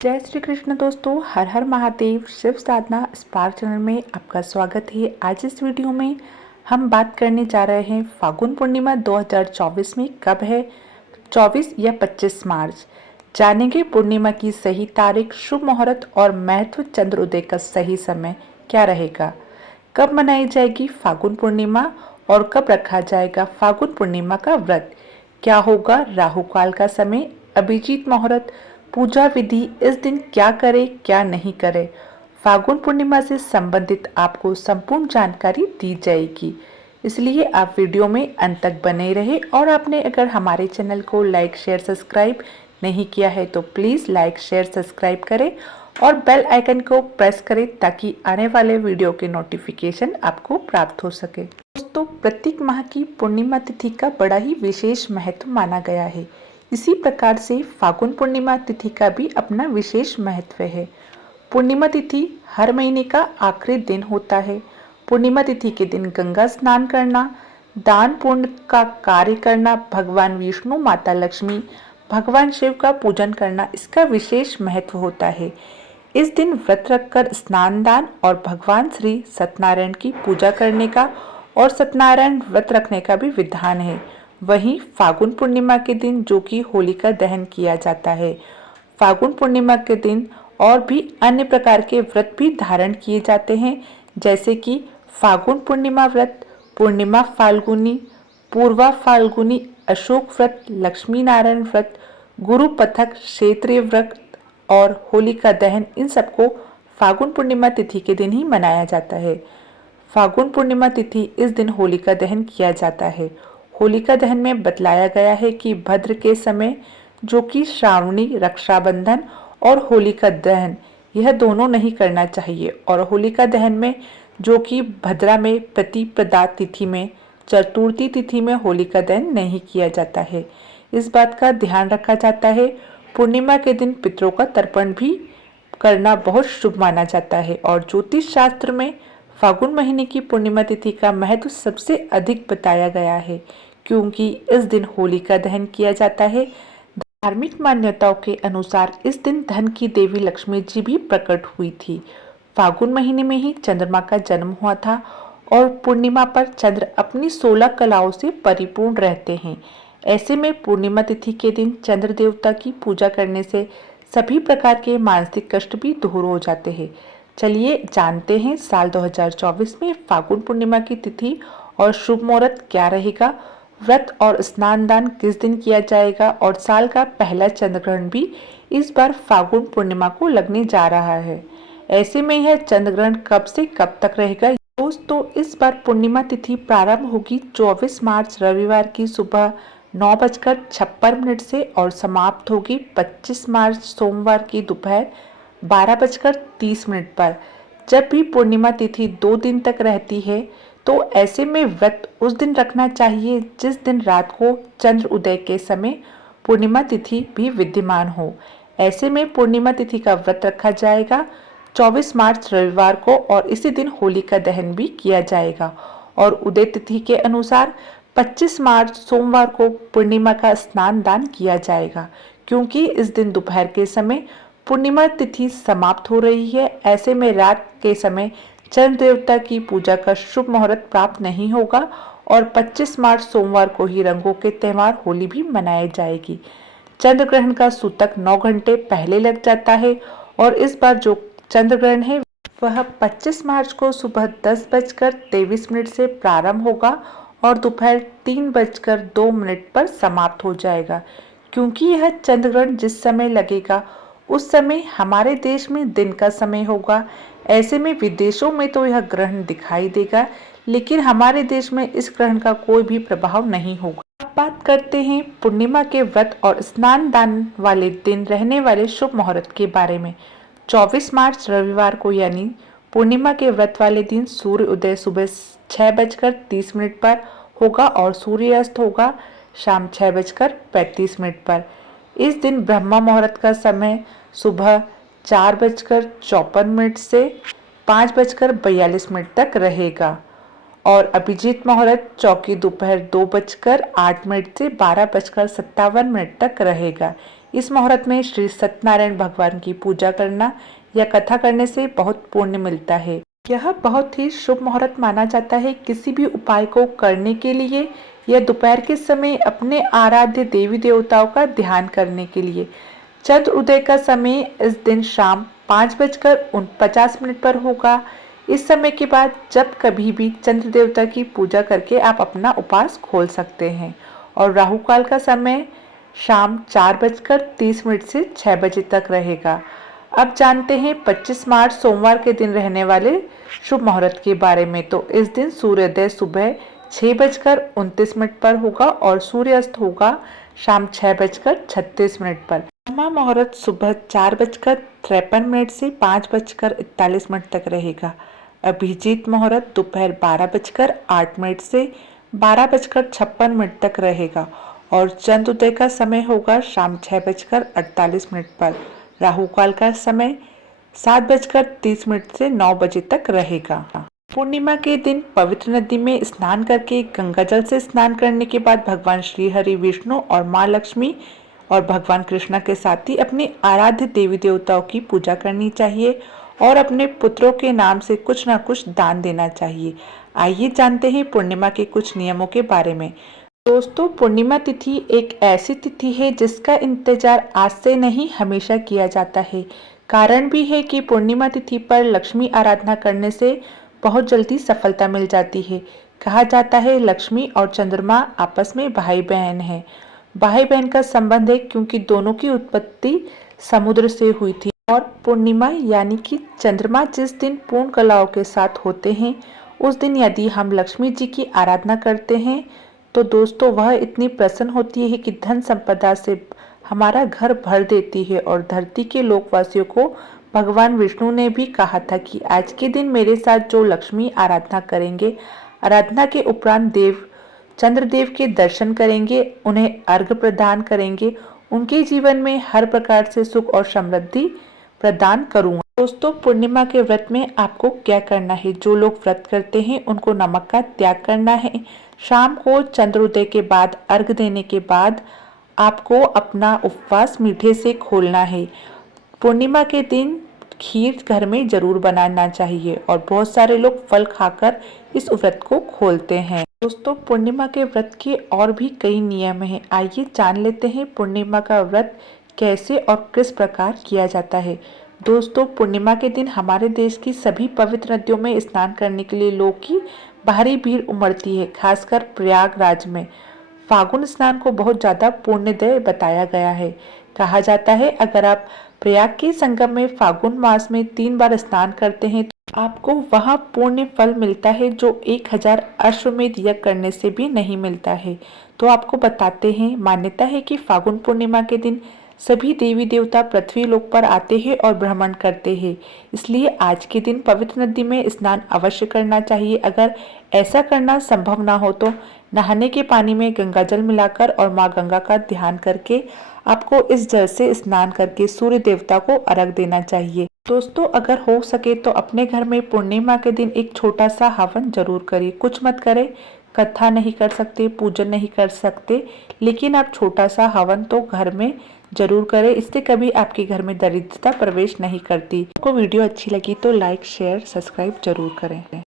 जय श्री कृष्ण दोस्तों, हर हर महादेव। शिव साधना spark channel में आपका स्वागत है। आज इस वीडियो में हम बात करने जा रहे हैं फागुन पूर्णिमा 2024 में कब है, 24 या 25 मार्च। जानेंगे पूर्णिमा की सही तारीख, शुभ मुहूर्त और महत्व, चंद्र उदय का सही समय क्या रहेगा, कब मनाई जाएगी फागुन पूर्णिमा और कब रखा जाएगा फागुन पूर्णिमा का व्रत, क्या होगा राहु काल का समय, अभिजीत मुहूर्त, पूजा विधि, इस दिन क्या करें क्या नहीं करें। फागुन पूर्णिमा से संबंधित आपको संपूर्ण जानकारी दी जाएगी, इसलिए आप वीडियो में अंत तक बने रहे। और आपने अगर हमारे चैनल को लाइक शेयर सब्सक्राइब नहीं किया है तो प्लीज़ लाइक शेयर सब्सक्राइब करें और बेल आइकन को प्रेस करें ताकि आने वाले वीडियो के नोटिफिकेशन आपको प्राप्त हो सके। दोस्तों, प्रत्येक माह की पूर्णिमा तिथि का बड़ा ही विशेष महत्व माना गया है। इसी प्रकार से फागुन पूर्णिमा तिथि का भी अपना विशेष महत्व है। पूर्णिमा तिथि हर महीने का आखिरी दिन होता है। पूर्णिमा तिथि के दिन गंगा स्नान करना, दान पुण्य का कार्य करना, भगवान विष्णु, माता लक्ष्मी, भगवान शिव का पूजन करना, इसका विशेष महत्व होता है। इस दिन व्रत रखकर स्नान दान और भगवान श्री सत्यनारायण की पूजा करने का और सत्यनारायण व्रत रखने का भी विधान है। वहीं फागुन पूर्णिमा के दिन जो कि होलिका दहन किया जाता है। फागुन पूर्णिमा के दिन और भी अन्य प्रकार के व्रत भी धारण किए जाते हैं, जैसे कि फागुन पूर्णिमा व्रत, पूर्णिमा फाल्गुनी, पूर्वा फाल्गुनी, अशोक व्रत, लक्ष्मी नारायण व्रत, गुरु पथक, क्षेत्रीय व्रत और होलिका दहन। इन सबको फागुन पूर्णिमा तिथि के दिन ही मनाया जाता है। फागुन पूर्णिमा तिथि इस दिन होलिका दहन किया जाता है। होलिका दहन में बतलाया गया है कि भद्र के समय, जो कि श्रावणी, रक्षाबंधन और होलिका दहन, यह दोनों नहीं करना चाहिए। और होलिका दहन में जो कि भद्रा में प्रतिपदा तिथि में, चतुर्थी तिथि में होलिका दहन नहीं किया जाता है। इस बात का ध्यान रखा जाता है। पूर्णिमा के दिन पितरों का तर्पण भी करना बहुत शुभ माना जाता है। और ज्योतिष शास्त्र में फागुन महीने की पूर्णिमा तिथि का महत्व सबसे अधिक बताया गया है, क्योंकि इस दिन होलिका दहन किया जाता है। धार्मिक मान्यताओं के अनुसार इस दिन धन की देवी लक्ष्मी जी भी प्रकट हुई थी। फागुन महीने में ही चंद्रमा का जन्म हुआ था और पूर्णिमा पर चंद्र अपनी 16 कलाओं से परिपूर्ण रहते हैं। ऐसे में पूर्णिमा तिथि के दिन चंद्र देवता की पूजा करने से सभी प्रकार के मानसिक कष्ट भी दूर हो जाते हैं। चलिए जानते हैं साल 2024 में फागुन पूर्णिमा की तिथि और शुभ मुहूर्त क्या रहेगा, व्रत और स्नान दान किस दिन किया जाएगा और साल का पहला चंद्र ग्रहण भी इस बार फागुन पूर्णिमा को लगने जा रहा है। ऐसे में यह चंद्र ग्रहण कब से कब तक रहेगा। दोस्तों, इस बार पूर्णिमा तिथि प्रारंभ होगी 24 मार्च रविवार की सुबह 9:56 से और समाप्त होगी 25 मार्च सोमवार की दोपहर 12:30 पर। जब भी पूर्णिमा तिथि 2 दिन तक रहती है तो ऐसे में व्रत उस दिन रखना चाहिए जिस दिन रात को चंद्र उदय के समय पूर्णिमा तिथि भी विद्यमान हो। ऐसे में पूर्णिमा तिथि का व्रत रखा जाएगा 24 मार्च रविवार को और इसी दिन होलिका दहन भी किया जाएगा। और उदय तिथि के अनुसार 25 मार्च सोमवार को पूर्णिमा का स्नान दान किया जाएगा, क्योंकि इस दिन दोपहर के समय पूर्णिमा तिथि समाप्त हो रही है। ऐसे में रात के समय चंद्र देवता की पूजा का शुभ मुहूर्त प्राप्त नहीं होगा और 25 मार्च सोमवार को ही रंगों के त्यौहार होली भी मनाई जाएगी। चंद्र ग्रहण का सूतक 9 घंटे पहले लग जाता है और इस बार जो चंद्र ग्रहण है वह 25 मार्च को सुबह 10:23 से प्रारंभ होगा और दोपहर 3:02 पर समाप्त हो जाएगा। क्योंकि यह चंद्र ग्रहण जिस समय लगेगा उस समय हमारे देश में दिन का समय होगा। ऐसे में विदेशों में तो यह ग्रहण दिखाई देगा, लेकिन हमारे देश में इस ग्रहण का कोई भी प्रभाव नहीं होगा। अब बात करते हैं पूर्णिमा के व्रत और स्नान दान वाले दिन रहने वाले शुभ मुहूर्त के बारे में। 24 मार्च रविवार को यानी पूर्णिमा के व्रत वाले दिन सूर्य उदय सुबह 6:30 पर होगा और सूर्यास्त होगा शाम 6:35 पर। इस दिन ब्रह्मा मुहूर्त का समय सुबह 4:54 से 5:42 तक रहेगा और अभिजीत मुहूर्त चौकी दोपहर 2:08 से 12:57 तक रहेगा। इस मुहूर्त में श्री सत्यनारायण भगवान की पूजा करना या कथा करने से बहुत पुण्य मिलता है। यह बहुत ही शुभ मुहूर्त माना जाता है किसी भी उपाय को करने के लिए या दोपहर के समय अपने आराध्य देवी देवताओं का ध्यान करने के लिए। चंद्र उदय का समय इस दिन शाम 5:49 पर होगा। इस समय के बाद जब कभी भी चंद्र देवता की पूजा करके आप अपना उपवास खोल सकते हैं। और राहु काल का समय शाम 4:30 से 6 बजे तक रहेगा। अब जानते हैं 25 मार्च सोमवार के दिन रहने वाले शुभ मुहूर्त के बारे में। तो इस दिन सूर्योदय सुबह 6:29 पर होगा और सूर्यास्त होगा शाम 6:36 पर। ब्रह्म मुहूर्त सुबह 4:53 से 5:41 तक रहेगा। अभिजीत मुहूर्त दोपहर 12:08 से 12:56 तक रहेगा और चंद्रोदय का समय होगा शाम 6:48 पर। राहु काल का समय 7:30 से 9 बजे तक रहेगा। पूर्णिमा के दिन पवित्र नदी में स्नान करके गंगा जल से स्नान करने के बाद भगवान श्री हरि विष्णु और माँ लक्ष्मी और भगवान कृष्णा के साथ ही अपने आराध्य देवी देवताओं की पूजा करनी चाहिए और अपने पुत्रों के नाम से कुछ न कुछ दान देना चाहिए। आइए जानते हैं पूर्णिमा के कुछ नियमों के बारे में। दोस्तों, पूर्णिमा तिथि एक ऐसी तिथि है जिसका इंतजार आज से नहीं हमेशा किया जाता है। कारण भी है कि पूर्णिमा तिथि पर लक्ष्मी आराधना करने से बहुत जल्दी सफलता मिल जाती है। कहा जाता है लक्ष्मी और चंद्रमा आपस में भाई बहन हैं। भाई बहन का संबंध है क्योंकि दोनों की उत्पत्ति समुद्र से हुई थी और पूर्णिमा यानी कि चंद्रमा जिस दिन पूर्ण कलाओं के साथ होते हैं उस दिन यदि हम लक्ष्मी जी की आराधना करते हैं तो दोस्तों वह इतनी प्रसन्न होती है कि धन संपदा से हमारा घर भर देती है। और धरती के लोकवासियों को भगवान विष्णु ने भी कहा था कि आज के दिन मेरे साथ जो लक्ष्मी आराधना करेंगे, आराधना के उपरांत चंद्रदेव के दर्शन करेंगे, उन्हें अर्घ्य प्रदान करेंगे, उनके जीवन में हर प्रकार से सुख और समृद्धि प्रदान करूंगा। दोस्तों, पूर्णिमा के व्रत में आपको क्या करना है? जो लोग व्रत करते हैं उनको नमक का त्याग करना है। शाम को चंद्रोदय के बाद अर्घ्य देने के बाद आपको अपना उपवास मीठे से खोलना है। पूर्णिमा के दिन खीर घर में जरूर बनाना चाहिए और बहुत सारे लोग फल खाकर इस व्रत को खोलते हैं। दोस्तों, पूर्णिमा के व्रत के और भी कई नियम हैं। आइए जान लेते हैं पूर्णिमा का व्रत कैसे और किस प्रकार किया जाता है। दोस्तों, पूर्णिमा के दिन हमारे देश की सभी पवित्र नदियों में स्नान करने के लिए लोगों की भारी भीड़ उमड़ती है। खासकर प्रयागराज में फागुन स्नान को बहुत ज्यादा पुण्यदायी बताया गया है। कहा जाता है अगर आप प्रयाग के संगम में फागुन मास में 3 बार स्नान करते हैं तो आपको वहां पुण्य फल मिलता है जो 1000 अश्वमेध यज्ञ करने से भी नहीं मिलता है। तो आपको बताते हैं, मान्यता है कि फागुन पूर्णिमा के दिन सभी देवी देवता पृथ्वी लोक पर आते हैं और भ्रमण करते हैं। इसलिए आज के दिन पवित्र नदी में स्नान अवश्य करना चाहिए। अगर ऐसा करना संभव ना हो तो नहाने के पानी में गंगा जल मिलाकर और माँ गंगा का ध्यान करके आपको इस जल से स्नान करके सूर्य देवता को अर्घ देना चाहिए। दोस्तों, अगर हो सके तो अपने घर में पूर्णिमा के दिन एक छोटा सा हवन जरूर करिए। कुछ मत करें, कथा नहीं कर सकते, पूजन नहीं कर सकते, लेकिन आप छोटा सा हवन तो घर में जरूर करें। इससे कभी आपके घर में दरिद्रता प्रवेश नहीं करती। आपको वीडियो अच्छी लगी तो लाइक, शेयर, सब्सक्राइब जरूर करें।